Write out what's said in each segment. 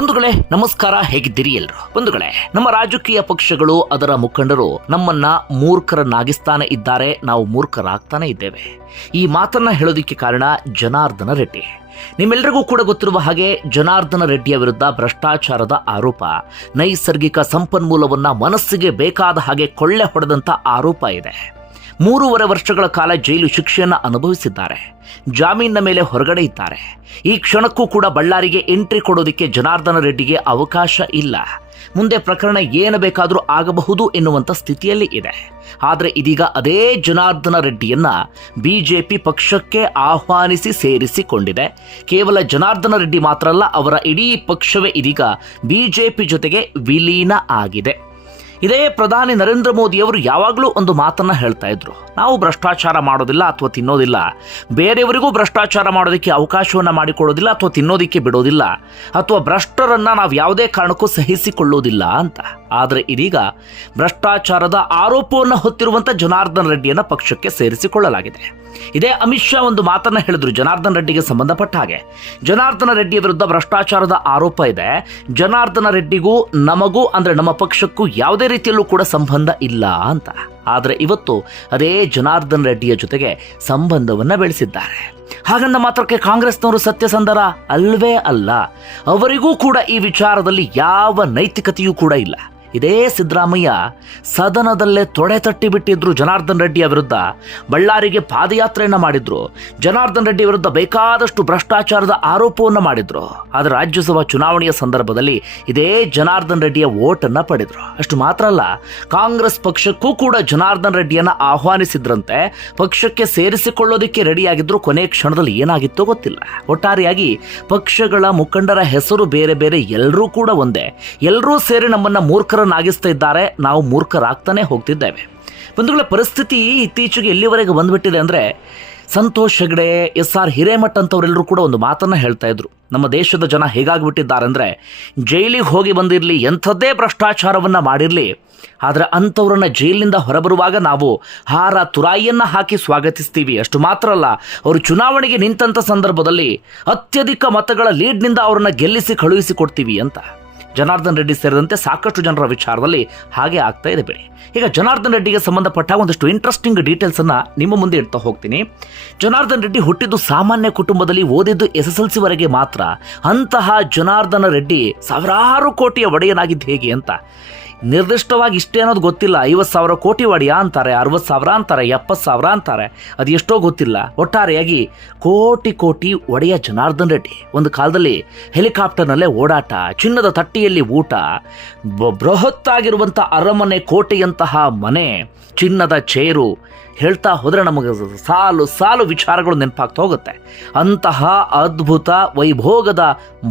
ಬಂಧುಗಳೇ, ನಮಸ್ಕಾರ, ಹೇಗಿದ್ದೀರಿ ಎಲ್ರು? ಬಂಧುಗಳೇ, ನಮ್ಮ ರಾಜಕೀಯ ಪಕ್ಷಗಳು ಅದರ ಮುಖಂಡರು ನಮ್ಮನ್ನ ಮೂರ್ಖರನ್ನಾಗಿಸ್ತಾನೆ ಇದ್ದಾರೆ, ನಾವು ಮೂರ್ಖರಾಗ್ತಾನೆ ಇದ್ದೇವೆ. ಈ ಮಾತನ್ನ ಹೇಳೋದಿಕ್ಕೆ ಕಾರಣ ಜನಾರ್ದನ ರೆಡ್ಡಿ. ನಿಮ್ಮೆಲ್ಲರಿಗೂ ಕೂಡ ಗೊತ್ತಿರುವ ಹಾಗೆ ಜನಾರ್ದನ ರೆಡ್ಡಿಯ ವಿರುದ್ಧ ಭ್ರಷ್ಟಾಚಾರದ ಆರೋಪ, ನೈಸರ್ಗಿಕ ಸಂಪನ್ಮೂಲವನ್ನ ಮನಸ್ಸಿಗೆ ಬೇಕಾದ ಹಾಗೆ ಕೊಳ್ಳೆ ಹೊಡೆದಂತ ಆರೋಪ ಇದೆ. ಮೂರುವರೆ ವರ್ಷಗಳ ಕಾಲ ಜೈಲು ಶಿಕ್ಷೆಯನ್ನು ಅನುಭವಿಸಿದ್ದಾರೆ. ಜಾಮೀನಿನ ಮೇಲೆ ಹೊರಗಡೆ ಇದ್ದಾರೆ. ಈ ಕ್ಷಣಕ್ಕೂ ಕೂಡ ಬಳ್ಳಾರಿಗೆ ಎಂಟ್ರಿ ಕೊಡೋದಕ್ಕೆ ಜನಾರ್ದನ ರೆಡ್ಡಿಗೆ ಅವಕಾಶ ಇಲ್ಲ. ಮುಂದೆ ಪ್ರಕರಣ ಏನು ಬೇಕಾದರೂ ಆಗಬಹುದು ಎನ್ನುವಂಥ ಸ್ಥಿತಿಯಲ್ಲಿ ಇದೆ. ಆದರೆ ಇದೀಗ ಅದೇ ಜನಾರ್ದನ ರೆಡ್ಡಿಯನ್ನ ಬಿಜೆಪಿ ಪಕ್ಷಕ್ಕೆ ಆಹ್ವಾನಿಸಿ ಸೇರಿಸಿಕೊಂಡಿದೆ. ಕೇವಲ ಜನಾರ್ದನ ರೆಡ್ಡಿ ಮಾತ್ರ ಅಲ್ಲ, ಅವರ ಇಡೀ ಪಕ್ಷವೇ ಇದೀಗ ಬಿಜೆಪಿ ಜೊತೆಗೆ ವಿಲೀನ ಆಗಿದೆ. ಇದೇ ಪ್ರಧಾನಿ ನರೇಂದ್ರ ಮೋದಿಯವರು ಯಾವಾಗಲೂ ಒಂದು ಮಾತನ್ನ ಹೇಳ್ತಾ ಇದ್ರು. ನಾವು ಭ್ರಷ್ಟಾಚಾರ ಮಾಡೋದಿಲ್ಲ ಅಥವಾ ತಿನ್ನೋದಿಲ್ಲ. ಬೇರೆಯವರಿಗೂ ಭ್ರಷ್ಟಾಚಾರ ಮಾಡೋದಕ್ಕೆ ಅವಕಾಶವನ್ನು ಮಾಡಿಕೊಡೋದಿಲ್ಲ ಅಥವಾ ತಿನ್ನೋದಕ್ಕೆ ಬಿಡೋದಿಲ್ಲ. ಅಥವಾ ಭ್ರಷ್ಟರನ್ನು ನಾವು ಯಾವುದೇ ಕಾರಣಕ್ಕೂ ಸಹಿಸಿಕೊಳ್ಳೋದಿಲ್ಲ ಅಂತ. ಆದರೆ ಇದೀಗ ಭ್ರಷ್ಟಾಚಾರದ ಆರೋಪವನ್ನು ಹೊತ್ತಿರುವಂಥ ಜನಾರ್ದನ್ ರೆಡ್ಡಿಯನ್ನು ಪಕ್ಷಕ್ಕೆ ಸೇರಿಸಿಕೊಳ್ಳಲಾಗಿದೆ. ಇದೇ ಅಮಿತ್ ಶಾ ಒಂದು ಮಾತನ್ನ ಹೇಳಿದ್ರು ಜನಾರ್ದನ್ ರೆಡ್ಡಿಗೆ ಸಂಬಂಧಪಟ್ಟ ಹಾಗೆ. ಜನಾರ್ದನ ರೆಡ್ಡಿಯ ವಿರುದ್ಧ ಭ್ರಷ್ಟಾಚಾರದ ಆರೋಪ ಇದೆ. ಜನಾರ್ದನ ರೆಡ್ಡಿಗೂ ನಮಗೂ ಅಂದ್ರೆ ನಮ್ಮ ಪಕ್ಷಕ್ಕೂ ಯಾವುದೇ ರೀತಿಯಲ್ಲೂ ಕೂಡ ಸಂಬಂಧ ಇಲ್ಲ ಅಂತ. ಆದರೆ ಇವತ್ತು ಅದೇ ಜನಾರ್ದನ್ ರೆಡ್ಡಿಯ ಜೊತೆಗೆ ಸಂಬಂಧವನ್ನ ಬೆಳೆಸಿದ್ದಾರೆ. ಹಾಗಂದ ಮಾತ್ರಕ್ಕೆ ಕಾಂಗ್ರೆಸ್ನವರು ಸತ್ಯಸಂಧರ ಅಲ್ವೇ ಅಲ್ಲ. ಅವರಿಗೂ ಕೂಡ ಈ ವಿಚಾರದಲ್ಲಿ ಯಾವ ನೈತಿಕತೆಯೂ ಕೂಡ ಇಲ್ಲ. ಇದೇ ಸಿದ್ದರಾಮಯ್ಯ ಸದನದಲ್ಲೇ ತೊಡೆ ತಟ್ಟಿ ಬಿಟ್ಟಿದ್ರು ಜನಾರ್ದನ್ ರೆಡ್ಡಿಯ ವಿರುದ್ಧ. ಬಳ್ಳಾರಿಗೆ ಪಾದಯಾತ್ರೆಯನ್ನು ಮಾಡಿದ್ರು. ಜನಾರ್ದನ್ ರೆಡ್ಡಿ ವಿರುದ್ಧ ಬೇಕಾದಷ್ಟು ಭ್ರಷ್ಟಾಚಾರದ ಆರೋಪವನ್ನು ಮಾಡಿದ್ರು. ಆದರೆ ರಾಜ್ಯಸಭಾ ಚುನಾವಣೆಯ ಸಂದರ್ಭದಲ್ಲಿ ಇದೇ ಜನಾರ್ದನ್ ರೆಡ್ಡಿಯ ಓಟನ್ನು ಪಡೆದ್ರು. ಅಷ್ಟು ಮಾತ್ರ ಅಲ್ಲ, ಕಾಂಗ್ರೆಸ್ ಪಕ್ಷಕ್ಕೂ ಕೂಡ ಜನಾರ್ದನ್ ರೆಡ್ಡಿಯನ್ನು ಆಹ್ವಾನಿಸಿದ್ರಂತೆ. ಪಕ್ಷಕ್ಕೆ ಸೇರಿಸಿಕೊಳ್ಳೋದಕ್ಕೆ ರೆಡಿಯಾಗಿದ್ರು. ಕೊನೆ ಕ್ಷಣದಲ್ಲಿ ಏನಾಗಿತ್ತೋ ಗೊತ್ತಿಲ್ಲ. ಒಟ್ಟಾರೆಯಾಗಿ ಪಕ್ಷಗಳ ಮುಖಂಡರ ಹೆಸರು ಬೇರೆ ಬೇರೆ, ಎಲ್ಲರೂ ಕೂಡ ಒಂದೇ. ಎಲ್ಲರೂ ಸೇರಿ ನಮ್ಮನ್ನ ಮೂರ್ಖರನ್ನಾಗಿಸ್ತಾ ಇದ್ದಾರೆ ನಾವು ಮೂರ್ಖರಾಗ್ತಾನೆ ಹೋಗ್ತಿದ್ದೇವೆ. ಬಂಧುಗಳ, ಪರಿಸ್ಥಿತಿ ಇತ್ತೀಚೆಗೆ ಎಲ್ಲಿವರೆಗೆ ಬಂದ್ಬಿಟ್ಟಿದೆ ಅಂದ್ರೆ ಸಂತೋಷ್ ಹೆಗ್ಡೆ ಎಸ್ ಆರ್ ಹಿರೇಮಠ್ ಅಂತವರೆಲ್ಲರೂ ಕೂಡ ಒಂದು ಮಾತನ್ನ ಹೇಳ್ತಾ ಇದ್ರು. ನಮ್ಮ ದೇಶದ ಜನ ಹೇಗಾಗ್ಬಿಟ್ಟಿದ್ದಾರೆ ಅಂದ್ರೆ ಜೈಲಿಗೆ ಹೋಗಿ ಬಂದಿರಲಿ, ಎಂಥದ್ದೇ ಭ್ರಷ್ಟಾಚಾರವನ್ನ ಮಾಡಿರಲಿ, ಆದರೆ ಅಂಥವ್ರನ್ನ ಜೈಲಿನಿಂದ ಹೊರಬರುವಾಗ ನಾವು ಹಾರ ತುರಾಯಿಯನ್ನು ಹಾಕಿ ಸ್ವಾಗತಿಸ್ತೀವಿ. ಅಷ್ಟು ಮಾತ್ರ ಅಲ್ಲ, ಅವರು ಚುನಾವಣೆಗೆ ನಿಂತಂಥ ಸಂದರ್ಭದಲ್ಲಿ ಅತ್ಯಧಿಕ ಮತಗಳ ಲೀಡ್ನಿಂದ ಅವರನ್ನು ಗೆಲ್ಲಿಸಿ ಕಳುಹಿಸಿ ಕೊಡ್ತೀವಿ ಅಂತ. ಜನಾರ್ದನ್ ರೆಡ್ಡಿ ಸೇರಿದಂತೆ ಸಾಕಷ್ಟು ಜನರ ವಿಚಾರದಲ್ಲಿ ಹಾಗೆ ಆಗ್ತಾ ಇದೆ ಬಿಡಿ. ಈಗ ಜನಾರ್ದನ್ ರೆಡ್ಡಿಗೆ ಸಂಬಂಧಪಟ್ಟ ಒಂದಷ್ಟು ಇಂಟ್ರೆಸ್ಟಿಂಗ್ ಡೀಟೇಲ್ಸ್ ಅನ್ನ ನಿಮ್ಮ ಮುಂದೆ ಇಡ್ತಾ ಹೋಗ್ತೀನಿ. ಜನಾರ್ದನ್ ರೆಡ್ಡಿ ಹುಟ್ಟಿದ್ದು ಸಾಮಾನ್ಯ ಕುಟುಂಬದಲ್ಲಿ ಓದಿದ್ದು ಎಸ್ ಎಸ್ ಎಲ್ ಸಿ ವರೆಗೆ ಮಾತ್ರ. ಅಂತಹ ಜನಾರ್ದನ ರೆಡ್ಡಿ ಸಾವಿರಾರು ಕೋಟಿಯ ಒಡೆಯನಾಗಿದ್ದು ಹೇಗೆ ಅಂತ. ನಿರ್ದಿಷ್ಟವಾಗಿ ಇಷ್ಟೇ ಅನ್ನೋದು ಗೊತ್ತಿಲ್ಲ. ಐವತ್ತು ಸಾವಿರ ಕೋಟಿ ಒಡೆಯ ಅಂತಾರೆ, ಅರವತ್ತು ಸಾವಿರ ಅಂತಾರೆ, ಎಪ್ಪತ್ತು ಸಾವಿರ ಅಂತಾರೆ. ಅದು ಎಷ್ಟೋ ಗೊತ್ತಿಲ್ಲ. ಒಟ್ಟಾರೆಯಾಗಿ ಕೋಟಿ ಕೋಟಿ ಒಡೆಯ ಜನಾರ್ದನ್ ರೆಡ್ಡಿ. ಒಂದು ಕಾಲದಲ್ಲಿ ಹೆಲಿಕಾಪ್ಟರ್ನಲ್ಲೇ ಓಡಾಟ, ಚಿನ್ನದ ತಟ್ಟಿಯಲ್ಲಿ ಊಟ ಬೃಹತ್ತಾಗಿರುವಂಥ ಅರಮನೆ ಕೋಟೆಯಂತಹ ಮನೆ ಚಿನ್ನದ ಚೇರು ಹೇಳ್ತಾ ಹೋದರೆ ನಮಗೆ ಸಾಲು ಸಾಲು ವಿಚಾರಗಳು ನೆನಪಾಗ್ತಾ ಹೋಗುತ್ತೆ. ಅಂತಹ ಅದ್ಭುತ ವೈಭೋಗದ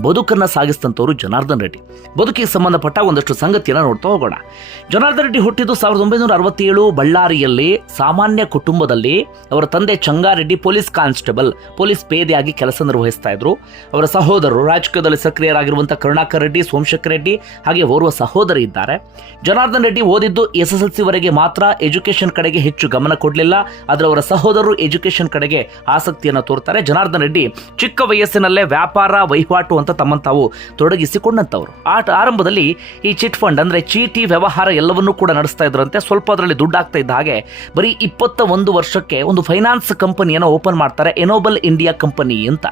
ಬದುಕನ್ನು ಸಾಗಿಸಿದಂಥವ್ರು ಜನಾರ್ದನ್ ರೆಡ್ಡಿ. ಬದುಕಿಗೆ ಸಂಬಂಧಪಟ್ಟ ಒಂದಷ್ಟು ಸಂಗತಿಯನ್ನು ನೋಡ್ತಾ ಹೋಗೋಣ. ಜನಾರ್ದನ್ ರೆಡ್ಡಿ ಹುಟ್ಟಿದ್ದು ಸಾವಿರದ ಒಂಬೈನೂರ ಅರವತ್ತೇಳು ಬಳ್ಳಾರಿಯಲ್ಲಿ ಸಾಮಾನ್ಯ ಕುಟುಂಬದಲ್ಲಿ ಅವರ ತಂದೆ ಚಂಗಾರೆಡ್ಡಿ ಪೊಲೀಸ್ ಕಾನ್ಸ್ಟೇಬಲ್, ಪೊಲೀಸ್ ಪೇದೆಯಾಗಿ ಕೆಲಸ ನಿರ್ವಹಿಸ್ತಾ ಇದ್ರು. ಅವರ ಸಹೋದರರು ರಾಜಕೀಯದಲ್ಲಿ ಸಕ್ರಿಯರಾಗಿರುವಂಥ ಕರುಣಾಕರ್ ರೆಡ್ಡಿ, ಸೋಮಶೇಖರ್ ರೆಡ್ಡಿ ಹಾಗೆ ಓರ್ವ ಸಹೋದರ ಇದ್ದಾರೆ. ಜನಾರ್ದನ್ ರೆಡ್ಡಿ ಓದಿದ್ದು ಎಸ್ ಎಸ್ ಎಲ್ ಸಿ ವರೆಗೆ ಮಾತ್ರ ಎಜುಕೇಶನ್ ಕಡೆಗೆ ಹೆಚ್ಚು ಗಮನ ಕೊಡಲಿಲ್ಲ ಆದರೆ ಅವರ ಸಹೋದರರು ಎಜುಕೇಷನ್ ಕಡೆಗೆ ಆಸಕ್ತಿಯನ್ನು ತೋರ್ತಾರೆ. ಜನಾರ್ದನ್ ರೆಡ್ಡಿ, ಚಿಕ್ಕ ವಯಸ್ಸಿನಲ್ಲೇ ವ್ಯಾಪಾರ, ವಹಿವಾಟು ಅಂತ ತಮ್ಮನ್ನು ತಾವು ತೊಡಗಿಸಿಕೊಂಡಂತವರು. ಆಟ ಆರಂಭದಲ್ಲಿ ಈ ಚಿಟ್ ಫಂಡ್ ಅಂದರೆ ಚೀಟಿ, ವ್ಯವಹಾರ ಎಲ್ಲವನ್ನೂ ಕೂಡ ನಡೆಸ್ತಾ ಇದ್ರಂತೆ. ಸ್ವಲ್ಪ ಅದರಲ್ಲಿ ದುಡ್ಡು ಆಗ್ತಾ ಇದ್ದ ಹಾಗೆ ಬರೀ ಇಪ್ಪತ್ತ ಒಂದು ವರ್ಷಕ್ಕೆ ಒಂದು ಫೈನಾನ್ಸ್ ಕಂಪನಿಯನ್ನು ಓಪನ್ ಮಾಡ್ತಾರೆ. ಎನೋಬಲ್ ಇಂಡಿಯಾ ಕಂಪನಿ ಅಂತ.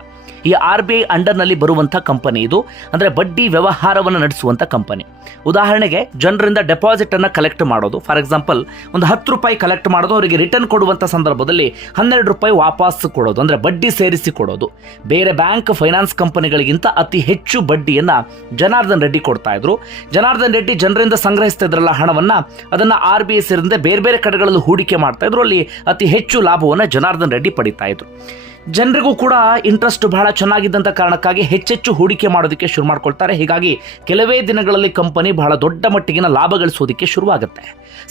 ಈ ಆರ್ ಬಿ ಐ ಅಂಡರ್ನಲ್ಲಿ ಬರುವಂಥ ಕಂಪನಿ ಇದು. ಅಂದರೆ ಬಡ್ಡಿ ವ್ಯವಹಾರವನ್ನು ನಡೆಸುವಂಥ ಕಂಪನಿ. ಉದಾಹರಣೆಗೆ ಜನರಿಂದ ಡೆಪಾಸಿಟನ್ನು ಕಲೆಕ್ಟ್ ಮಾಡೋದು. ಫಾರ್ ಎಕ್ಸಾಂಪಲ್ ಒಂದು ಹತ್ತು ರೂಪಾಯಿ ಕಲೆಕ್ಟ್ ಮಾಡೋದು, ಅವರಿಗೆ ರಿಟರ್ನ್ ಕೊಡುವಂಥ ಸಂದರ್ಭದಲ್ಲಿ ಹನ್ನೆರಡು ರೂಪಾಯಿ ವಾಪಸ್ ಕೊಡೋದು. ಅಂದರೆ ಬಡ್ಡಿ ಸೇರಿಸಿ ಕೊಡೋದು. ಬೇರೆ ಬ್ಯಾಂಕ್, ಫೈನಾನ್ಸ್ ಕಂಪನಿಗಳಿಗಿಂತ ಅತಿ ಹೆಚ್ಚು ಬಡ್ಡಿಯನ್ನು ಜನಾರ್ದನ್ ರೆಡ್ಡಿ ಕೊಡ್ತಾ ಇದ್ರು. ಜನಾರ್ದನ್ ರೆಡ್ಡಿ ಜನರಿಂದ ಸಂಗ್ರಹಿಸ್ತಾ ಇದ್ರಲ್ಲ ಹಣವನ್ನು, ಅದನ್ನು ಆರ್ ಬಿ ಐ ಸೇರಿದಂತೆ ಬೇರೆ ಬೇರೆ ಕಡೆಗಳಲ್ಲಿ ಹೂಡಿಕೆ ಮಾಡ್ತಾ ಇದ್ರು. ಅಲ್ಲಿ ಅತಿ ಹೆಚ್ಚು ಲಾಭವನ್ನು ಜನಾರ್ದನ್ ರೆಡ್ಡಿ ಪಡಿತಾ ಇದ್ರು. ಜನರಿಗೂ ಕೂಡ ಇಂಟ್ರೆಸ್ಟ್ ಬಹಳ ಚೆನ್ನಾಗಿದ್ದಂಥ ಕಾರಣಕ್ಕಾಗಿ ಹೆಚ್ಚೆಚ್ಚು ಹೂಡಿಕೆ ಮಾಡೋದಕ್ಕೆ ಶುರು ಮಾಡ್ಕೊಳ್ತಾರೆ. ಹೀಗಾಗಿ ಕೆಲವೇ ದಿನಗಳಲ್ಲಿ ಕಂಪನಿ ಬಹಳ ದೊಡ್ಡ ಮಟ್ಟಿಗಿನ ಲಾಭ ಗಳಿಸೋದಕ್ಕೆ ಶುರುವಾಗುತ್ತೆ.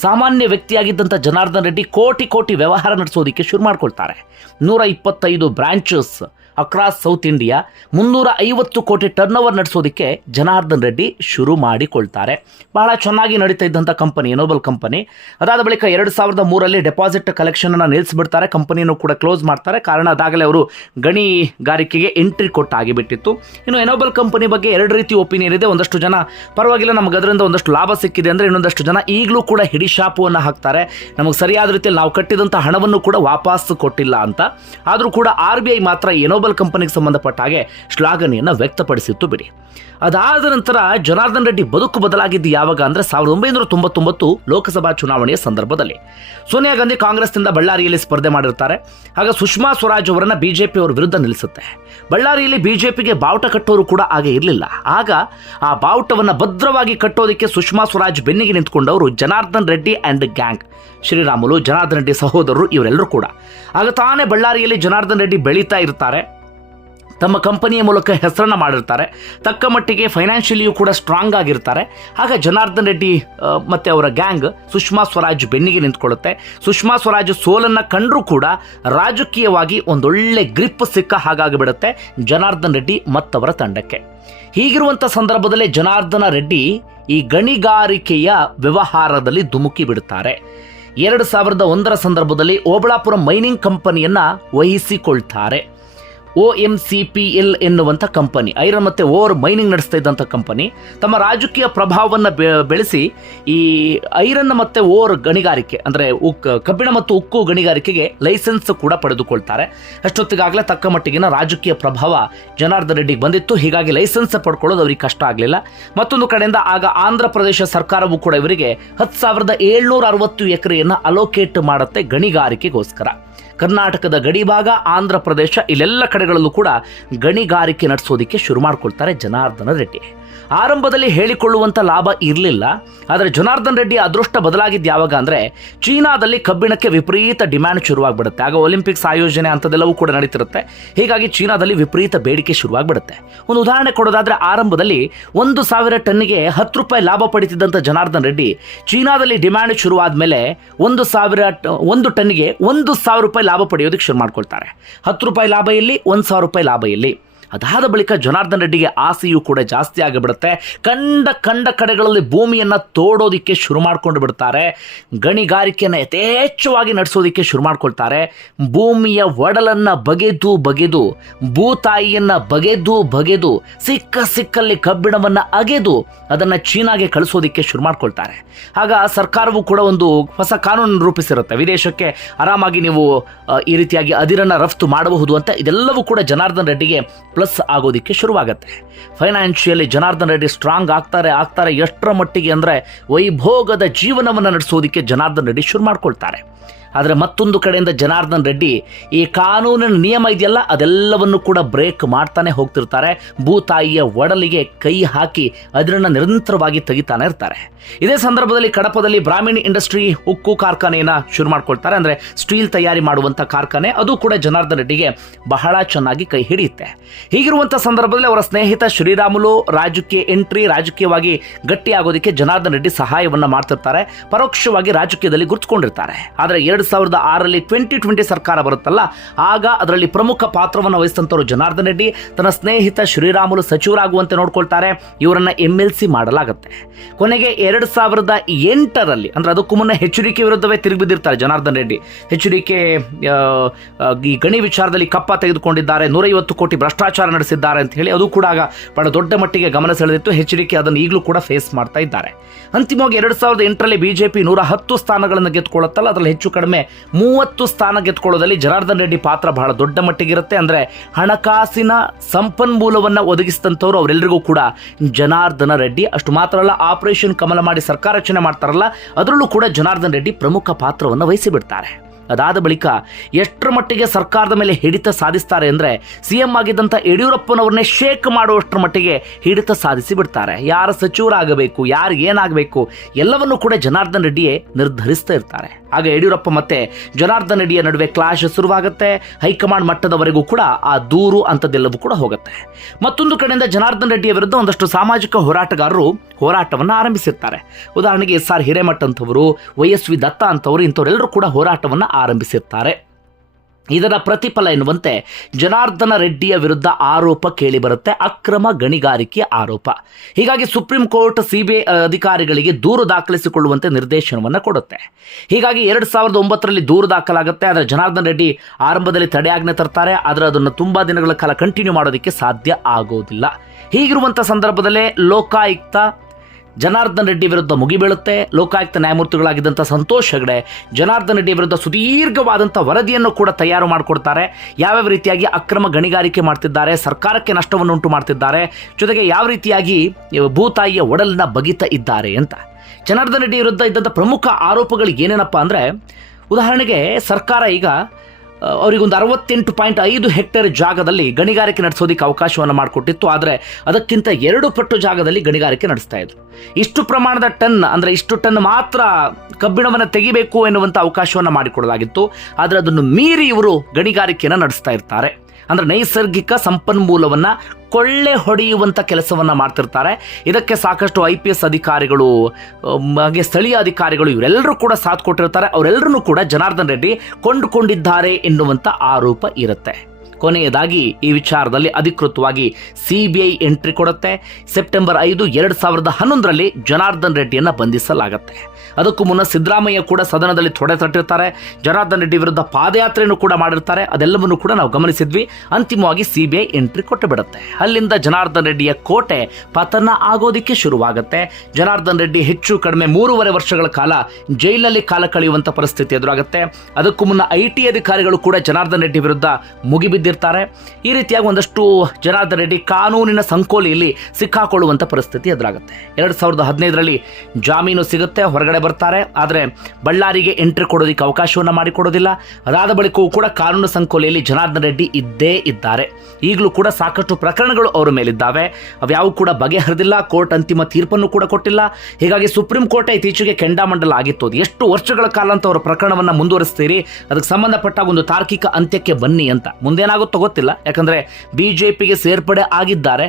ಸಾಮಾನ್ಯ ವ್ಯಕ್ತಿಯಾಗಿದ್ದಂಥ ಜನಾರ್ದನ್ ರೆಡ್ಡಿ ಕೋಟಿ ಕೋಟಿ ವ್ಯವಹಾರ ನಡೆಸೋದಕ್ಕೆ ಶುರು ಮಾಡ್ಕೊಳ್ತಾರೆ. ನೂರ ಇಪ್ಪತ್ತೈದು ಬ್ರಾಂಚಸ್ ಅಕ್ರಾಸ್ ಸೌತ್ ಇಂಡಿಯಾ ಮುನ್ನೂರ ಐವತ್ತು ಕೋಟಿ ಟರ್ನ್ ಓವರ್ ನಡೆಸೋದಕ್ಕೆ ಜನಾರ್ದನ್ ರೆಡ್ಡಿ ಶುರು ಮಾಡಿಕೊಳ್ತಾರೆ. ಬಹಳ ಚೆನ್ನಾಗಿ ನಡೀತಾ ಇದ್ದಂಥ ಕಂಪನಿ ಎನೋಬಲ್ ಕಂಪನಿ. ಅದಾದ ಬಳಿಕ ಎರಡು ಸಾವಿರದ ಮೂರಲ್ಲಿ ಡೆಪಾಸಿಟ್ ಕಲೆಕ್ಷನನ್ನು ನಿಲ್ಲಿಸಿಬಿಡ್ತಾರೆ. ಕಂಪನಿಯನ್ನು ಕೂಡ ಕ್ಲೋಸ್ ಮಾಡ್ತಾರೆ. ಕಾರಣ ಅದಾಗಲೇ ಅವರು ಗಣಿಗಾರಿಕೆಗೆ ಎಂಟ್ರಿ ಕೊಟ್ಟಾಗಿಬಿಟ್ಟಿತ್ತು. ಇನ್ನು ಎನೋಬಲ್ ಕಂಪನಿ ಬಗ್ಗೆ ಎರಡು ರೀತಿ ಒಪಿನಿಯನ್ ಇದೆ. ಒಂದಷ್ಟು ಜನ ಪರವಾಗಿಲ್ಲ, ನಮಗೆ ಅದರಿಂದ ಒಂದಷ್ಟು ಲಾಭ ಸಿಕ್ಕಿದೆ ಅಂದರೆ ಇನ್ನೊಂದಷ್ಟು ಜನ ಈಗಲೂ ಕೂಡ ಹಿಡಿ ಶಾಪವನ್ನು ಹಾಕ್ತಾರೆ. ನಮಗೆ ಸರಿಯಾದ ರೀತಿಯಲ್ಲಿ ನಾವು ಕಟ್ಟಿದಂಥ ಹಣವನ್ನು ಕೂಡ ವಾಪಸ್ ಕೊಟ್ಟಿಲ್ಲ ಅಂತ. ಆದರೂ ಕೂಡ ಆರ್ ಬಿ ಐ ಮಾತ್ರ ಎನೋಬಲ್ ಕಂಪನಿಗೆ ಸಂಬಂಧಪಟ್ಟ ಹಾಗೆ ಶ್ಲಾಘನೆಯನ್ನು ವ್ಯಕ್ತಪಡಿಸಿತ್ತು ಬಿಡಿ. ಅದಾದ ನಂತರ ಜನಾರ್ದನ್ ರೆಡ್ಡಿ ಬದುಕು ಬದಲಾಗಿದ್ದು ಯಾವಾಗ ಅಂದರೆ ಸಾವಿರದ ಒಂಬೈನೂರ ತೊಂಬತ್ತೊಂಬತ್ತು ಲೋಕಸಭಾ ಚುನಾವಣೆಯ ಸಂದರ್ಭದಲ್ಲಿ. ಸೋನಿಯಾ ಗಾಂಧಿ ಕಾಂಗ್ರೆಸ್ನಿಂದ ಬಳ್ಳಾರಿಯಲ್ಲಿ ಸ್ಪರ್ಧೆ ಮಾಡಿರ್ತಾರೆ. ಆಗ ಸುಷ್ಮಾ ಸ್ವರಾಜ್ ಅವರನ್ನ ಬಿಜೆಪಿ ಅವರ ವಿರುದ್ಧ ನಿಲ್ಲಿಸುತ್ತೆ. ಬಳ್ಳಾರಿಯಲ್ಲಿ ಬಿಜೆಪಿಗೆ ಬಾವುಟ ಕಟ್ಟೋರು ಕೂಡ ಹಾಗೆ ಇರಲಿಲ್ಲ. ಆಗ ಆ ಬಾವುಟವನ್ನು ಭದ್ರವಾಗಿ ಕಟ್ಟೋದಕ್ಕೆ ಸುಷ್ಮಾ ಸ್ವರಾಜ್ ಬೆನ್ನಿಗೆ ನಿಂತ್ಕೊಂಡವರು ಜನಾರ್ದನ್ ರೆಡ್ಡಿ ಆ್ಯಂಡ್ ಗ್ಯಾಂಗ್. ಶ್ರೀರಾಮುಲು, ಜನಾರ್ದನ್ ರೆಡ್ಡಿ ಸಹೋದರರು ಇವರೆಲ್ಲರೂ ಕೂಡ. ಆಗ ತಾನೇ ಬಳ್ಳಾರಿಯಲ್ಲಿ ಜನಾರ್ದನ್ ರೆಡ್ಡಿ ಬೆಳೀತಾ ಇರ್ತಾರೆ. ತಮ್ಮ ಕಂಪನಿಯ ಮೂಲಕ ಹೆಸರನ್ನು ಮಾಡಿರ್ತಾರೆ. ತಕ್ಕ ಮಟ್ಟಿಗೆ ಫೈನಾನ್ಷಿಯಲಿಯೂ ಕೂಡ ಸ್ಟ್ರಾಂಗ್ ಆಗಿರ್ತಾರೆ. ಆಗ ಜನಾರ್ದನ್ ರೆಡ್ಡಿ ಮತ್ತೆ ಅವರ ಗ್ಯಾಂಗ್ ಸುಷ್ಮಾ ಸ್ವರಾಜ್ ಬೆನ್ನಿಗೆ ನಿಂತ್ಕೊಳ್ಳುತ್ತೆ. ಸುಷ್ಮಾ ಸ್ವರಾಜ್ ಸೋಲನ್ನು ಕಂಡರೂ ಕೂಡ ರಾಜಕೀಯವಾಗಿ ಒಂದೊಳ್ಳೆ ಗ್ರಿಪ್ ಸಿಕ್ಕ ಹಾಗಾಗಿಬಿಡುತ್ತೆ ಜನಾರ್ದನ್ ರೆಡ್ಡಿ ಮತ್ತವರ ತಂಡಕ್ಕೆ. ಹೀಗಿರುವಂಥ ಸಂದರ್ಭದಲ್ಲೇ ಜನಾರ್ದನ ರೆಡ್ಡಿ ಈ ಗಣಿಗಾರಿಕೆಯ ವ್ಯವಹಾರದಲ್ಲಿ ಧುಮುಕಿ ಬಿಡುತ್ತಾರೆ ಎರಡು ಸಾವಿರದ ಒಂದರ ಸಂದರ್ಭದಲ್ಲಿ ಓಬಳಾಪುರ ಮೈನಿಂಗ್ ಕಂಪನಿಯನ್ನು ವಹಿಸಿಕೊಳ್ತಾರೆ. O M C P L ಎನ್ನುವಂಥ ಕಂಪನಿ. ಐರನ್ ಮತ್ತು ಓವರ್ ಮೈನಿಂಗ್ ನಡೆಸ್ತಾ ಇದ್ದಂಥ ಕಂಪನಿ. ತಮ್ಮ ರಾಜಕೀಯ ಪ್ರಭಾವವನ್ನು ಬೆಳೆಸಿ ಈ ಐರನ್ ಮತ್ತು ಓರ್ ಗಣಿಗಾರಿಕೆ, ಅಂದರೆ ಉಕ್, ಕಬ್ಬಿಣ ಮತ್ತು ಉಕ್ಕು ಗಣಿಗಾರಿಕೆಗೆ ಲೈಸೆನ್ಸ್ ಕೂಡ ಪಡೆದುಕೊಳ್ತಾರೆ. ಅಷ್ಟೊತ್ತಿಗಾಗಲೇ ತಕ್ಕ ಮಟ್ಟಿಗಿನ ರಾಜಕೀಯ ಪ್ರಭಾವ ಜನಾರ್ದನ್ ರೆಡ್ಡಿಗೆ ಬಂದಿತ್ತು. ಹೀಗಾಗಿ ಲೈಸೆನ್ಸ್ ಪಡ್ಕೊಳ್ಳೋದು ಅವರಿಗೆ ಕಷ್ಟ ಆಗಲಿಲ್ಲ. ಮತ್ತೊಂದು ಕಡೆಯಿಂದ ಆಗ ಆಂಧ್ರ ಪ್ರದೇಶ ಸರ್ಕಾರವು ಕೂಡ ಇವರಿಗೆ ಹತ್ತು ಸಾವಿರದ ಏಳ್ನೂರ ಅರವತ್ತು ಎಕರೆಯನ್ನು ಅಲೋಕೇಟ್ ಮಾಡುತ್ತೆ ಗಣಿಗಾರಿಕೆಗೋಸ್ಕರ. ಕರ್ನಾಟಕದ ಗಡಿಭಾಗ ಆಂಧ್ರ ಪ್ರದೇಶ ಇಲ್ಲೆಲ್ಲ ಕಡೆಗಳಲ್ಲೂ ಕೂಡ ಗಣಿಗಾರಿಕೆ ನಡೆಸೋದಕ್ಕೆ ಶುರು ಮಾಡ್ಕೊಳ್ತಾರೆ ಜನಾರ್ದನ ರೆಡ್ಡಿ. ಆರಂಭದಲ್ಲಿ ಹೇಳಿಕೊಳ್ಳುವಂಥ ಲಾಭ ಇರಲಿಲ್ಲ. ಆದರೆ ಜನಾರ್ದನ್ ರೆಡ್ಡಿ ಅದೃಷ್ಟ ಬದಲಾಗಿದ್ದು ಯಾವಾಗ ಅಂದರೆ ಚೀನಾದಲ್ಲಿ ಕಬ್ಬಿಣಕ್ಕೆ ವಿಪರೀತ ಡಿಮ್ಯಾಂಡ್ ಶುರುವಾಗ್ಬಿಡುತ್ತೆ. ಆಗ ಒಲಿಂಪಿಕ್ಸ್ ಆಯೋಜನೆ ಅಂಥದ್ದೆಲ್ಲವೂ ಕೂಡ ನಡೀತಿರುತ್ತೆ. ಹೀಗಾಗಿ ಚೀನಾದಲ್ಲಿ ವಿಪರೀತ ಬೇಡಿಕೆ ಶುರುವಾಗ್ಬಿಡುತ್ತೆ. ಒಂದು ಉದಾಹರಣೆ ಕೊಡೋದಾದರೆ ಆರಂಭದಲ್ಲಿ ಒಂದು ಸಾವಿರ ಟನ್ನಿಗೆ ಹತ್ತು ರೂಪಾಯಿ ಲಾಭ ಪಡಿತಿದ್ದಂಥ ಜನಾರ್ದನ್ ರೆಡ್ಡಿ ಚೀನಾದಲ್ಲಿ ಡಿಮ್ಯಾಂಡ್ ಶುರುವಾದ ಮೇಲೆ ಒಂದು ಸಾವಿರ ಒಂದು ಟನ್ನಿಗೆ ಒಂದು ಸಾವಿರ ರೂಪಾಯಿ ಲಾಭ ಪಡೆಯೋದಕ್ಕೆ ಶುರು ಮಾಡ್ಕೊಳ್ತಾರೆ. ಹತ್ತು ರೂಪಾಯಿ ಲಾಭ ಇಲ್ಲಿ, ಒಂದು ಸಾವಿರ ರೂಪಾಯಿ ಲಾಭ ಇಲ್ಲಿ. ಅದಾದ ಬಳಿಕ ಜನಾರ್ದನ್ ರೆಡ್ಡಿಗೆ ಆಸೆಯೂ ಕೂಡ ಜಾಸ್ತಿ ಆಗಿಬಿಡುತ್ತೆ. ಕಂಡ ಕಂಡ ಕಡೆಗಳಲ್ಲಿ ಭೂಮಿಯನ್ನು ತೋಡೋದಿಕ್ಕೆ ಶುರು ಮಾಡ್ಕೊಂಡು ಬಿಡ್ತಾರೆ. ಗಣಿಗಾರಿಕೆಯನ್ನು ಯಥೇಚ್ಛವಾಗಿ ನಡೆಸೋದಿಕ್ಕೆ ಶುರು ಮಾಡ್ಕೊಳ್ತಾರೆ. ಭೂಮಿಯ ಒಡಲನ್ನು ಬಗೆದು ಬಗೆದು, ಭೂತಾಯಿಯನ್ನು ಬಗೆದು ಬಗೆದು, ಸಿಕ್ಕ ಸಿಕ್ಕಲ್ಲಿ ಕಬ್ಬಿಣವನ್ನು ಅಗೆದು ಅದನ್ನು ಚೀನಾಗೆ ಕಳಿಸೋದಕ್ಕೆ ಶುರು ಮಾಡ್ಕೊಳ್ತಾರೆ. ಆಗ ಸರ್ಕಾರವು ಕೂಡ ಒಂದು ಹೊಸ ಕಾನೂನು ರೂಪಿಸಿರುತ್ತೆ. ವಿದೇಶಕ್ಕೆ ಆರಾಮಾಗಿ ನೀವು ಈ ರೀತಿಯಾಗಿ ಅದಿರನ್ನು ರಫ್ತು ಮಾಡಬಹುದು ಅಂತ ಇದೆಲ್ಲವೂ ಕೂಡ ಜನಾರ್ದನ್ ರೆಡ್ಡಿಗೆ ಪ್ಲಸ್ ಆಗೋದಕ್ಕೆ ಶುರುವಾಗುತ್ತೆ. ಫೈನಾನ್ಷಿಯಲಿ ಜನಾರ್ದನ್ ರೆಡ್ಡಿ ಸ್ಟ್ರಾಂಗ್ ಆಗ್ತಾರೆ ಆಗ್ತಾರೆ ಎಷ್ಟರ ಮಟ್ಟಿಗೆ ಅಂದರೆ ವೈಭೋಗದ ಜೀವನವನ್ನು ನಡೆಸೋದಕ್ಕೆ ಜನಾರ್ದನ್ ರೆಡ್ಡಿ ಶುರು ಮಾಡ್ಕೊಳ್ತಾರೆ. ಆದರೆ ಮತ್ತೊಂದು ಕಡೆಯಿಂದ ಜನಾರ್ದನ್ ರೆಡ್ಡಿ ಈ ಕಾನೂನಿನ ನಿಯಮ ಇದೆಯಲ್ಲ, ಅದೆಲ್ಲವನ್ನು ಕೂಡ ಬ್ರೇಕ್ ಮಾಡ್ತಾನೆ ಹೋಗ್ತಿರ್ತಾರೆ. ಭೂತಾಯಿಯ ಒಡಲಿಗೆ ಕೈ ಹಾಕಿ ಅದರನ್ನು ನಿರಂತರವಾಗಿ ತೆಗಿತಾನೆ ಇರ್ತಾರೆ. ಇದೇ ಸಂದರ್ಭದಲ್ಲಿ ಕಡಪದಲ್ಲಿ ಬ್ರಾಹ್ಮಿಣಿ ಇಂಡಸ್ಟ್ರಿ ಉಕ್ಕು ಕಾರ್ಖಾನೆಯನ್ನು ಶುರು ಮಾಡ್ಕೊಳ್ತಾರೆ. ಅಂದರೆ ಸ್ಟೀಲ್ ತಯಾರಿ ಮಾಡುವಂಥ ಕಾರ್ಖಾನೆ, ಅದು ಕೂಡ ಜನಾರ್ದನ್ ರೆಡ್ಡಿಗೆ ಬಹಳ ಚೆನ್ನಾಗಿ ಕೈ ಹಿಡಿಯುತ್ತೆ. ಹೀಗಿರುವಂಥ ಸಂದರ್ಭದಲ್ಲಿ ಅವರ ಸ್ನೇಹಿತ ಶ್ರೀರಾಮುಲು ರಾಜಕೀಯ ಎಂಟ್ರಿ ರಾಜಕೀಯವಾಗಿ ಗಟ್ಟಿಯಾಗೋದಕ್ಕೆ ಜನಾರ್ದನ್ ರೆಡ್ಡಿ ಸಹಾಯವನ್ನು ಮಾಡ್ತಿರ್ತಾರೆ. ಪರೋಕ್ಷವಾಗಿ ರಾಜಕೀಯದಲ್ಲಿ ಗುರುತಿಸಿಕೊಂಡಿರ್ತಾರೆ. ಆದರೆ ಎರಡು ಸಾವಿರದ ಆರರಲ್ಲಿ ಟ್ವೆಂಟಿ ಟ್ವೆಂಟಿ ಸರ್ಕಾರ ಬರುತ್ತಲ್ಲ, ಆಗ ಅದರಲ್ಲಿ ಪ್ರಮುಖ ಪಾತ್ರವನ್ನು ವಹಿಸಿದಂಥವರು ಜನಾರ್ದನ್ ರೆಡ್ಡಿ. ತನ್ನ ಸ್ನೇಹಿತ ಶ್ರೀರಾಮುಲು ಸಚಿವರಾಗುವಂತೆ ನೋಡ್ಕೊಳ್ತಾರೆ. ಇವರನ್ನ ಎಂ ಎಲ್ ಸಿ ಮಾಡಲಾಗುತ್ತೆ. ಕೊನೆಗೆ ಎರಡು ಸಾವಿರದ ಎಂಟರಲ್ಲಿ, ಅಂದ್ರೆ ಅದಕ್ಕೂ ಮುನ್ನ ಎಚ್ಚರಿಕೆ ವಿರುದ್ಧವೇ ತಿರುಗಿಬಿದ್ದಿರ್ತಾರೆ ಜನಾರ್ದನ್ ರೆಡ್ಡಿ. ಎಚ್ಚರಿಕೆ ಈ ಗಣಿ ವಿಚಾರದಲ್ಲಿ ಕಪ್ಪ ತೆಗೆದುಕೊಂಡಿದ್ದಾರೆ. ನೂರೈವತ್ತು ಕೋಟಿ ಭ್ರಷ್ಟಾಚಾರ ನಡೆಸಿದ್ದಾರೆ ಅಂತ ಹೇಳಿ ಅದು ಕೂಡ ಆಗ ಬಹಳ ದೊಡ್ಡ ಮಟ್ಟಿಗೆ ಗಮನ ಸೆಳೆದಿತ್ತು. ಎಚ್ ಡಿ ಅದನ್ನು ಈಗಲೂ ಕೂಡ ಫೇಸ್ ಮಾಡ್ತಾ ಇದ್ದಾರೆ. ಅಂತಿಮವಾಗಿ ಎರಡು ಸಾವಿರದ ಎಂಟರಲ್ಲಿ ಬಿಜೆಪಿ ನೂರ ಹತ್ತು ಸ್ಥಾನಗಳನ್ನು ಗೆದ್ದುಕೊಳ್ಳುತ್ತಲ್ಲ ಅದರಲ್ಲಿ ಹೆಚ್ಚು ಕಡಿಮೆ ಮೂವತ್ತು ಸ್ಥಾನ ಗೆದ್ದುಕೊಳ್ಳೋದಲ್ಲಿ ಜನಾರ್ದನ್ ರೆಡ್ಡಿ ಪಾತ್ರ ಬಹಳ ದೊಡ್ಡ ಮಟ್ಟಿಗಿರುತ್ತೆ. ಅಂದರೆ ಹಣಕಾಸಿನ ಸಂಪನ್ಮೂಲವನ್ನು ಒದಗಿಸಿದಂಥವ್ರು ಅವರೆಲ್ಲರಿಗೂ ಕೂಡ ಜನಾರ್ದನ ರೆಡ್ಡಿ. ಅಷ್ಟು ಮಾತ್ರ ಅಲ್ಲ ಆಪರೇಷನ್ ಕಮಲ ಮಾಡಿ ಸರ್ಕಾರ ರಚನೆ ಮಾಡ್ತಾರಲ್ಲ, ಅದರಲ್ಲೂ ಕೂಡ ಜನಾರ್ದನ್ ರೆಡ್ಡಿ ಪ್ರಮುಖ ಪಾತ್ರವನ್ನು ವಹಿಸಿಬಿಡ್ತಾರೆ. ಅದಾದ ಬಳಿಕ ಎಷ್ಟರ ಮಟ್ಟಿಗೆ ಸರ್ಕಾರದ ಮೇಲೆ ಹಿಡಿತ ಸಾಧಿಸ್ತಾರೆ ಅಂದರೆ ಸಿ ಎಂ ಆಗಿದ್ದಂಥ ಯಡಿಯೂರಪ್ಪನವ್ರನ್ನೇ ಶೇಕ್ ಮಾಡುವಷ್ಟರ ಮಟ್ಟಿಗೆ ಹಿಡಿತ ಸಾಧಿಸಿ ಬಿಡ್ತಾರೆ. ಯಾರು ಸಚಿವರಾಗಬೇಕು ಯಾರು ಏನಾಗಬೇಕು, ಎಲ್ಲವನ್ನೂ ಕೂಡ ಜನಾರ್ದನ್ ರೆಡ್ಡಿಯೇ ನಿರ್ಧರಿಸ್ತಾ ಇರ್ತಾರೆ. ಆಗ ಯಡಿಯೂರಪ್ಪ ಮತ್ತೆ ಜನಾರ್ದನ್ ರೆಡ್ಡಿಯ ನಡುವೆ ಕ್ಲಾಶ್ ಶುರುವಾಗುತ್ತೆ, ಹೈಕಮಾಂಡ್ ಮಟ್ಟದವರೆಗೂ ಕೂಡ ಆ ದೂರು ಅಂಥದ್ದೆಲ್ಲವೂ ಕೂಡ ಹೋಗುತ್ತೆ. ಮತ್ತೊಂದು ಕಡೆಯಿಂದ ಜನಾರ್ದನ್ ರೆಡ್ಡಿಯ ವಿರುದ್ಧ ಒಂದಷ್ಟು ಸಾಮಾಜಿಕ ಹೋರಾಟಗಾರರು ಹೋರಾಟವನ್ನು ಆರಂಭಿಸಿರ್ತಾರೆ. ಉದಾಹರಣೆಗೆ ಎಸ್ ಆರ್ ಹಿರೇಮಠ್ ಅಂತವರು ವೈ ವಿ ದತ್ತ ಅಂತವರು ಇಂಥವರೆಲ್ಲರೂ ಕೂಡ ಹೋರಾಟವನ್ನು ಆರಂಭಿಸಿರ್ತಾರೆ ಇದರ ಪ್ರತಿಫಲ ಎನ್ನುವಂತೆ ಜನಾರ್ದನ ರೆಡ್ಡಿಯ ವಿರುದ್ಧ ಆರೋಪ ಕೇಳಿಬರುತ್ತೆ ಅಕ್ರಮ ಗಣಿಗಾರಿಕೆ ಆರೋಪ. ಹೀಗಾಗಿ ಸುಪ್ರೀಂ ಕೋರ್ಟ್ ಸಿಬಿಐ ಅಧಿಕಾರಿಗಳಿಗೆ ದೂರು ದಾಖಲಿಸಿಕೊಳ್ಳುವಂತೆ ನಿರ್ದೇಶನವನ್ನು ಕೊಡುತ್ತೆ. ಹೀಗಾಗಿ ಎರಡು ಸಾವಿರದ ಒಂಬತ್ತರಲ್ಲಿ ದೂರು ದಾಖಲಾಗುತ್ತೆ. ಆದರೆ ಜನಾರ್ದನ ರೆಡ್ಡಿ ಆರಂಭದಲ್ಲಿ ತಡೆಯಾಜ್ಞೆ ತರ್ತಾರೆ. ಆದರೆ ಅದನ್ನು ತುಂಬ ದಿನಗಳ ಕಾಲ ಕಂಟಿನ್ಯೂ ಮಾಡೋದಕ್ಕೆ ಸಾಧ್ಯ ಆಗೋದಿಲ್ಲ. ಹೀಗಿರುವಂಥ ಸಂದರ್ಭದಲ್ಲೇ ಲೋಕಾಯುಕ್ತ ಜನಾರ್ದನ್ ರೆಡ್ಡಿ ವಿರುದ್ಧ ಮುಗಿಬೀಳುತ್ತೆ. ಲೋಕಾಯುಕ್ತ ನ್ಯಾಯಮೂರ್ತಿಗಳಾಗಿದ್ದಂಥ ಸಂತೋಷ್ ಹೆಗಡೆ ಜನಾರ್ದನ್ ರೆಡ್ಡಿ ವಿರುದ್ಧ ಸುದೀರ್ಘವಾದಂಥ ವರದಿಯನ್ನು ಕೂಡ ತಯಾರು ಮಾಡಿಕೊಡ್ತಾರೆ. ಯಾವ್ಯಾವ ರೀತಿಯಾಗಿ ಅಕ್ರಮ ಗಣಿಗಾರಿಕೆ ಮಾಡ್ತಿದ್ದಾರೆ, ಸರ್ಕಾರಕ್ಕೆ ನಷ್ಟವನ್ನು ಉಂಟು ಮಾಡ್ತಿದ್ದಾರೆ, ಜೊತೆಗೆ ಯಾವ ರೀತಿಯಾಗಿ ಭೂತಾಯಿಯ ಒಡಲನ್ನ ಬಗಿತ ಇದ್ದಾರೆ ಅಂತ. ಜನಾರ್ದನ್ ರೆಡ್ಡಿ ವಿರುದ್ಧ ಇದ್ದಂಥ ಪ್ರಮುಖ ಆರೋಪಗಳು ಏನೇನಪ್ಪ ಅಂದರೆ, ಉದಾಹರಣೆಗೆ ಸರ್ಕಾರ ಈಗ ಅವರಿಗೊಂದು ಅರವತ್ತೆಂಟು ಪಾಯಿಂಟ್ ಐದು ಹೆಕ್ಟೇರ್ ಜಾಗದಲ್ಲಿ ಗಣಿಗಾರಿಕೆ ನಡೆಸೋದಕ್ಕೆ ಅವಕಾಶವನ್ನು ಮಾಡಿಕೊಟ್ಟಿತ್ತು, ಆದರೆ ಅದಕ್ಕಿಂತ ಎರಡು ಪಟ್ಟು ಜಾಗದಲ್ಲಿ ಗಣಿಗಾರಿಕೆ ನಡೆಸ್ತಾ ಇದ್ರು. ಇಷ್ಟು ಪ್ರಮಾಣದ ಟನ್, ಅಂದರೆ ಇಷ್ಟು ಟನ್ ಮಾತ್ರ ಕಬ್ಬಿಣವನ್ನು ತೆಗಿಬೇಕು ಎನ್ನುವಂಥ ಅವಕಾಶವನ್ನು ಮಾಡಿಕೊಡಲಾಗಿತ್ತು, ಆದರೆ ಅದನ್ನು ಮೀರಿ ಇವರು ಗಣಿಗಾರಿಕೆಯನ್ನು ನಡೆಸ್ತಾ ಇರ್ತಾರೆ. ಅಂದರೆ ನೈಸರ್ಗಿಕ ಸಂಪನ್ಮೂಲವನ್ನು ಕೊಳ್ಳೆ ಹೊಡೆಯುವಂಥ ಕೆಲಸವನ್ನು ಮಾಡ್ತಿರ್ತಾರೆ. ಇದಕ್ಕೆ ಸಾಕಷ್ಟು ಐ ಪಿ ಎಸ್ ಅಧಿಕಾರಿಗಳು ಹಾಗೆ ಸ್ಥಳೀಯ ಅಧಿಕಾರಿಗಳು ಇವರೆಲ್ಲರೂ ಕೂಡ ಸಾಥ್ ಕೊಟ್ಟಿರ್ತಾರೆ. ಅವರೆಲ್ಲರೂ ಕೂಡ ಜನಾರ್ದನ್ ರೆಡ್ಡಿ ಕೊಂಡುಕೊಂಡಿದ್ದಾರೆ ಎನ್ನುವಂಥ ಆರೋಪ ಇರುತ್ತೆ. ಕೊನೆಯದಾಗಿ ಈ ವಿಚಾರದಲ್ಲಿ ಅಧಿಕೃತವಾಗಿ ಸಿಬಿಐ ಎಂಟ್ರಿ ಕೊಡುತ್ತೆ. ಸೆಪ್ಟೆಂಬರ್ ಐದು ಎರಡು ಸಾವಿರದ ಹನ್ನೊಂದರಲ್ಲಿ ಜನಾರ್ದನ್ ರೆಡ್ಡಿಯನ್ನು ಬಂಧಿಸಲಾಗುತ್ತೆ. ಅದಕ್ಕೂ ಮುನ್ನ ಸಿದ್ದರಾಮಯ್ಯ ಕೂಡ ಸದನದಲ್ಲಿ ತೊಡೆ ತಟ್ಟಿರ್ತಾರೆ. ಜನಾರ್ದನ್ ರೆಡ್ಡಿ ವಿರುದ್ಧ ಪಾದಯಾತ್ರೆಯನ್ನು ಕೂಡ ಮಾಡಿರ್ತಾರೆ. ಅದೆಲ್ಲವನ್ನು ಕೂಡ ನಾವು ಗಮನಿಸಿದ್ವಿ. ಅಂತಿಮವಾಗಿ ಸಿಬಿಐ ಎಂಟ್ರಿ ಕೊಟ್ಟು ಬಿಡುತ್ತೆ ಅಲ್ಲಿಂದ ಜನಾರ್ದನ್ ರೆಡ್ಡಿಯ ಕೋಟೆ ಪತನ ಆಗೋದಿಕ್ಕೆ ಶುರುವಾಗುತ್ತೆ. ಜನಾರ್ದನ್ ರೆಡ್ಡಿ ಹೆಚ್ಚು ಕಡಿಮೆ ಮೂರುವರೆ ವರ್ಷಗಳ ಕಾಲ ಜೈಲಲ್ಲಿ ಕಾಲ ಕಳೆಯುವಂಥ ಪರಿಸ್ಥಿತಿ ಎದುರಾಗುತ್ತೆ. ಅದಕ್ಕೂ ಮುನ್ನ ಐ ಟಿ ಅಧಿಕಾರಿಗಳು ಕೂಡ ಜನಾರ್ದನ್ ರೆಡ್ಡಿ ವಿರುದ್ಧ ಮುಗಿಬಿದ್ದಿರ್ತಾರೆ ಈ ರೀತಿಯಾಗಿ ಒಂದಷ್ಟು ಜನಾರ್ದನ್ ರೆಡ್ಡಿ ಕಾನೂನಿನ ಸಂಕೋಲೆಯಲ್ಲಿ ಸಿಕ್ಕಾಕೊಳ್ಳುವಂಥ ಪರಿಸ್ಥಿತಿ ಎದುರಾಗುತ್ತೆ. ಎರಡು ಸಾವಿರದ ಹದಿನೈದರಲ್ಲಿ ಜಾಮೀನು ಸಿಗುತ್ತೆ, ಹೊರಗಡೆ ಬರ್ತಾರೆ. ಆದರೆ ಬಳ್ಳಾರಿಗೆ ಎಂಟ್ರಿ ಕೊಡೋದಕ್ಕೆ ಅವಕಾಶವನ್ನು ಮಾಡಿಕೊಡೋದಿಲ್ಲ. ಅದಾದ ಬಳಿಕವೂ ಕೂಡ ಕಾನೂನು ಸಂಕೋಲೆಯಲ್ಲಿ ಜನಾರ್ದನ್ ರೆಡ್ಡಿ ಇದ್ದೇ ಇದ್ದಾರೆ. ಈಗಲೂ ಕೂಡ ಸಾಕಷ್ಟು ಪ್ರಕರಣಗಳು ಅವರ ಮೇಲಿದ್ದಾವೆ. ಅವ್ಯಾವು ಕೂಡ ಬಗೆಹರಿದಿಲ್ಲ, ಕೋರ್ಟ್ ಅಂತಿಮ ತೀರ್ಪನ್ನು ಕೂಡ ಕೊಟ್ಟಿಲ್ಲ. ಹೀಗಾಗಿ ಸುಪ್ರೀಂ ಕೋರ್ಟ್ ಇತ್ತೀಚೆಗೆ ಕೆಂಡಾಮಂಡಲ ಆಗಿತ್ತು. ಅದು ಎಷ್ಟು ವರ್ಷಗಳ ಕಾಲ ಅಂತ ಅವರ ಪ್ರಕರಣವನ್ನು ಮುಂದುವರಿಸ್ತೀರಿ? ಅದಕ್ಕೆ ಸಂಬಂಧಪಟ್ಟ ಒಂದು ತಾರ್ಕಿಕ ಅಂತ್ಯಕ್ಕೆ ಬನ್ನಿ ಅಂತ. ಮುಂದೇನಾಗುತ್ತೋ ಗೊತ್ತಿಲ್ಲ. ಯಾಕಂದ್ರೆ ಪಿಗೆ ಸೇರ್ಪಡೆ ಆಗಿದ್ದಾರೆ.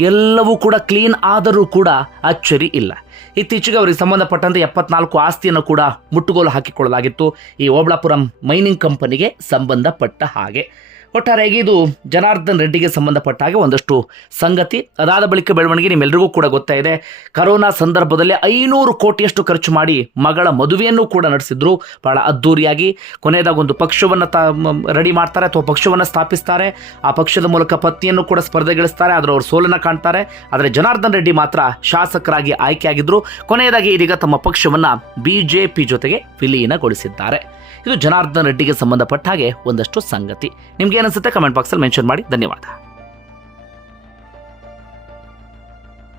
ಎಲ್ಲವೂ ಕೂಡ ಕ್ಲೀನ್ ಆದರೂ ಕೂಡ ಅಚ್ಚರಿ ಇಲ್ಲ. ಇತ್ತೀಚೆಗೆ ಅವರಿಗೆ ಸಂಬಂಧಪಟ್ಟಂತೆ ಎಪ್ಪತ್ನಾಲ್ಕು ಆಸ್ತಿಯನ್ನು ಕೂಡ ಮುಟ್ಟುಗೋಲು ಹಾಕಿಕೊಳ್ಳಲಾಗಿತ್ತು. ಈ ಓಬಳಾಪುರಂ ಮೈನಿಂಗ್ ಕಂಪನಿಗೆ ಸಂಬಂಧಪಟ್ಟ ಹಾಗೆ. ಒಟ್ಟಾರೆಯಾಗಿ ಇದು ಜನಾರ್ದನ್ ರೆಡ್ಡಿಗೆ ಸಂಬಂಧಪಟ್ಟ ಹಾಗೆ ಒಂದಷ್ಟು ಸಂಗತಿ. ಅದಾದ ಬಳಿಕ ಬೆಳವಣಿಗೆ ನಿಮ್ಮೆಲ್ಲರಿಗೂ ಕೂಡ ಗೊತ್ತಾ ಇದೆ. ಕರೋನಾ ಸಂದರ್ಭದಲ್ಲಿ ಐನೂರು ಕೋಟಿಯಷ್ಟು ಖರ್ಚು ಮಾಡಿ ಮಗಳ ಮದುವೆಯನ್ನು ಕೂಡ ನಡೆಸಿದ್ರು. ಬಹಳ ಅದ್ದೂರಿಯಾಗಿ. ಕೊನೆಯದಾಗ ಒಂದು ಪಕ್ಷವನ್ನು ರೆಡಿ ಮಾಡ್ತಾರೆ ಅಥವಾ ಪಕ್ಷವನ್ನು ಸ್ಥಾಪಿಸ್ತಾರೆ. ಆ ಪಕ್ಷದ ಮೂಲಕ ಪತ್ನಿಯನ್ನು ಕೂಡ ಸ್ಪರ್ಧೆಗಿಳಿಸ್ತಾರೆ. ಆದರೆ ಅವರು ಸೋಲನ್ನು ಕಾಣ್ತಾರೆ. ಆದರೆ ಜನಾರ್ದನ್ ರೆಡ್ಡಿ ಮಾತ್ರ ಶಾಸಕರಾಗಿ ಆಯ್ಕೆಯಾಗಿದ್ದರು ಕೊನೆಯದಾಗಿ ಇದೀಗ ತಮ್ಮ ಪಕ್ಷವನ್ನು ಬಿಜೆಪಿ ಜೊತೆಗೆ ವಿಲೀನಗೊಳಿಸಿದ್ದಾರೆ. ಇದು ಜನಾರ್ದನ್ ರೆಡ್ಡಿಗೆ ಸಂಬಂಧಪಟ್ಟ ಹಾಗೆ ಒಂದಷ್ಟು ಸಂಗತಿ. ನಿಮ್ಗೆ ಏನನ್ಸುತ್ತೆ ಕಮೆಂಟ್ ಬಾಕ್ಸಲ್ಲಿ ಮೆನ್ಷನ್ ಮಾಡಿ. ಧನ್ಯವಾದ.